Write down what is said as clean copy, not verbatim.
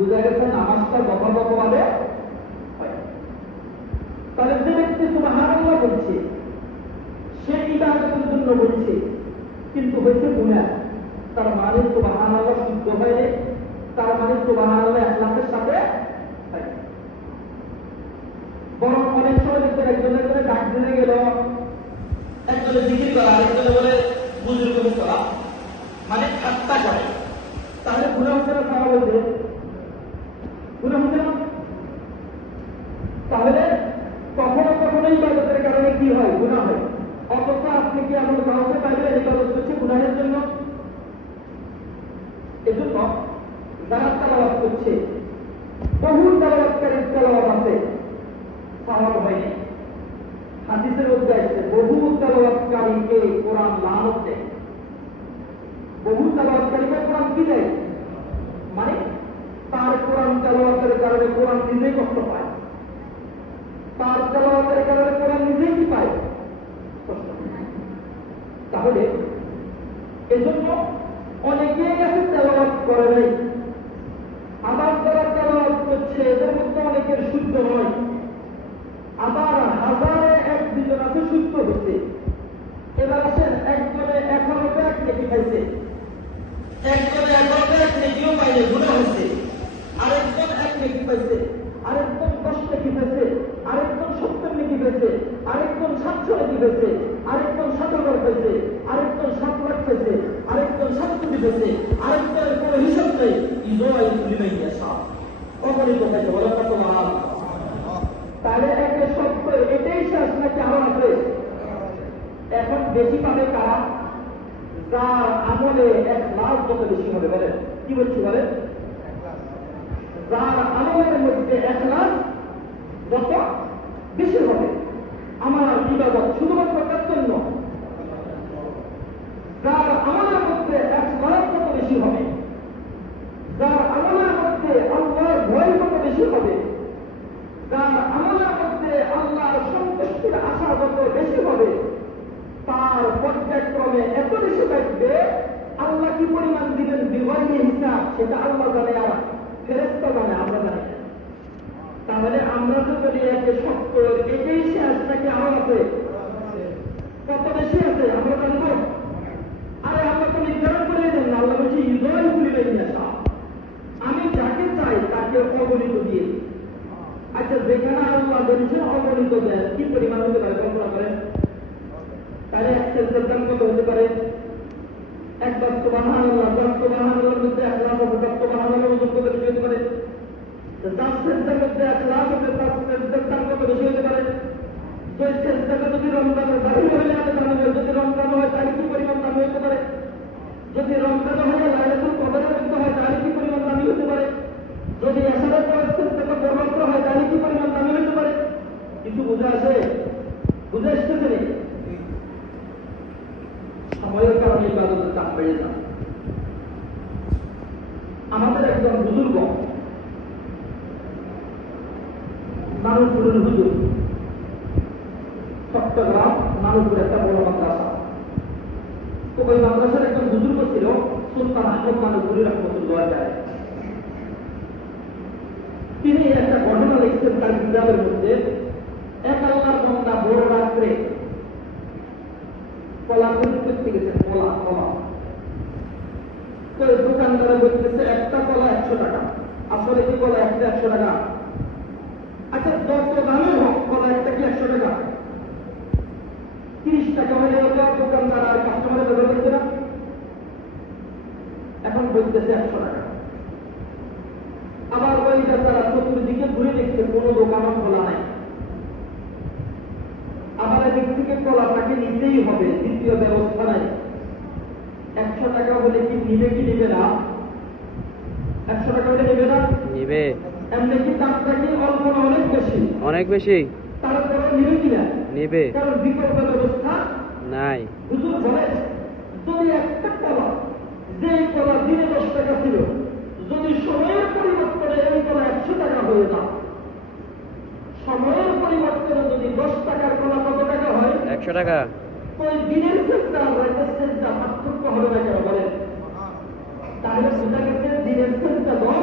বুঝা গেছে নামাজটা যথাযথভাবে হয়। তাহলে যে ব্যক্তি সুবহানাল্লাহ বলছে সে ইবাদতের জন্য বলছে, কিন্তু হয়েছে গুনাহ, তার মানে সুবহানাল্লাহ শুদ্ধ হয়নি, তার মানে সুবহানাল্লাহ ইখলাসের সাথে হয়। বরং অনেক সময় দেখবেন একজনের করে ডাক দিতে গেল, একজনে জিকির করা, আরেকজনে বলে বুজুর্গ করা, মানে ঠাট্টা করে, তাহলে গুনাহ হচ্ছে না? তারা বলবে গুনাহ হচ্ছে না? তাহলে কখনো কখনো ইবাদতের কারণে কি হয়? গুনাহ হয়। অথচ আপনি কি এমন কাউকে পাইবেন ইবাদত করছে গুনাহের জন্য? এজন্য যারা তেলাওয়াত করছে, বহু তেলাওয়াতকারীর তেলাওয়াত আছে, সওয়াব হয়নি। হাদিসের মধ্যে আছে বহু তেলাওয়াতকারীকে কোরআন লানত দেয়। বহু তেলাওয়াতকারীকে কোরআন কি দেয়? মানে তার কোরআন তেলাওয়াতের কারণে কোরআন নিজেই কষ্ট পায়, তার তেলাওয়াতের কারণে কোরআন নিজেই কি পায়? কষ্ট পায়। তাহলে এজন্য অনেকে গেছে তেলাওয়াত করে নাই, আবার যারা তেলাওয়াত করছে এদের মধ্যে অনেকের শুদ্ধ নয়, আবার হাজারে এক দুজন আছে শুদ্ধ হচ্ছে। এবার আসেন, একজনে 11টা এক নেকি খাইছে, একজনে 11টা এক নেকিও পাইলে গুনাহ হচ্ছে, আরেকজন এক নেকি পাইছে, আরেকজন 10 নেকি পাইছে, আরেকজন 70 নেকি পাইছে, আরেকজন 700 নেকি পাইছে, আরেকজন 7000 পাইছে, আরেকজন 7 লাখ পাইছে, আরেকজন 7 কোটি পাইছে, আরেকজনের কোনো হিসাব নেই। ইজোয়াই তুলিমাই আসা অগণিত পাইছে, বলে কত মহান। তাহলে একটা সত্য এটাই শেষ নাকি আরো আছে? এখন বেশি পাবে কারা? যার আমলে ইখলাস যত বেশি হবে। বলেন কি বলছি? বলেন যার আমলের মধ্যে ইখলাস যত বেশি হবে। আমার ইবাদত শুধুমাত্র তার জন্য, যার আমলের মধ্যে ইখলাস যত বেশি হবে, যার আমলের মধ্যে আল্লাহর ভয় যত বেশি হবে, যার আমলের মধ্যে আল্লাহর সন্তুষ্টির আশা যত বেশি হবে, তার পর্যায়ক্রমে এত বেশি থাকবে, আল্লাহ কি পরিমাণ দিবেন বিগয়নি হিসাব সেটা আল্লাহ জানে, আর ফেরেশতা জানে, আমরা জানি। তাহলে আমরা তো বলি একে সত্য, এটাই শেষ নাকি আরো আছে? কত বেশি আছে আমরা জানবো? আরে আমরা তো নির্ধারণ করে দেন না, আল্লাহ বলছি হৃদয় খুলিবেন না, আমি যাকে চাই তাকে অগণিত দিয়ে। আচ্ছা, যেখানে আল্লাহ বলছেন অগণিত দেন, কি পরিমাণ হতে পারে কল্পনা করেন? তাহলে এক সেন্সের দাম কত হতে পারে? একবার সুবহানাল্লাহ, 10 সুবহানাল্লাহর মধ্যে 1 লাখ হবে, 10 সুবহানাল্লাহর ওজন কত বেশি হতে পারে? 10 সেন্সের মধ্যে 1 লাখ হবে, 10 সেন্সের দাম কত বেশি হতে পারে? 6 সেন্সটা যদি রমজানের বাহিরে হলে আমি জানবো, যদি রমজান হয় তাহলে কি পরিমাণ দামি হতে পারে? যদি রমজান হয় লাইলাতুল কদরের মধ্যে হয় তাহলে কি পরিমাণ দামি হতে পারে? যদি এশারের পরের সেন্সটা পরবর্তী হয় তাহলে কি পরিমাণ দামি হতে পারে? কিছু বুঝে আসে? বুঝে আসতেছে না? সময়ের কারণে ইবাদতের চাপ বেড়ে যায়। আমাদের একজন বুজুর্গ নানুপুরের হুজুর, চট্টগ্রাম নানুপুর একটা বড় মাদ্রাসা, তো ওই মাদ্রাসার একজন বুজুর্গ ছিল সুলতান আহমদ নানুপুরি রহমতুল্লাহ আলাইহি। তিনি একটা ঘটনা লিখছেন তার কিতাবের মধ্যে। এক আল্লাহর বান্দা বড় রাত্রে কলা করতে গেছেন, কলা তো দোকানদারে বলতেছে একটা কলা 100 টাকা। আসলে কি কলা একটা 100 টাকা? আচ্ছা, যত দামের হোক কলা একটা কি 100 টাকা? 30 টাকা হয়ে গেল, দোকানদার আর কাস্টমারের ব্যবহার করছে না, এখন বলতেছে 100 টাকা। আবার ওই তারা চতুর্দিকে ঘুরে দেখছে কোনো দোকানও খোলা নাই, আবার এদিক থেকে কলাটাকে নিতেই হবে, দ্বিতীয় ব্যবস্থা নাই। 100 টাকা হলে কি নিবে কি নিবে না? 100 টাকা হলে নিবে না? নিবে। এমনি কি দামটা কি অল্প না অনেক বেশি? অনেক বেশি। তারপরে নিবে কিনা? নিবে, কারণ বিকল্প ব্যবস্থা নাই। হুজুর বলে যদি একটা কলা, যে কলা দিনে 10 টাকা ছিল, যদি সময়ের পরিবর্তনে এই কলা 100 টাকা হয়ে যায়, সময়ের পরিবর্তনে যদি 10 টাকার কলা কত টাকা হয়? 100 টাকা। তো দিনের চেষ্টা রাতের চেষ্টা পার্থক্য হবে না কেন বলেন? তাহলে বোঝা গেছে দিনের চেষ্টা 10,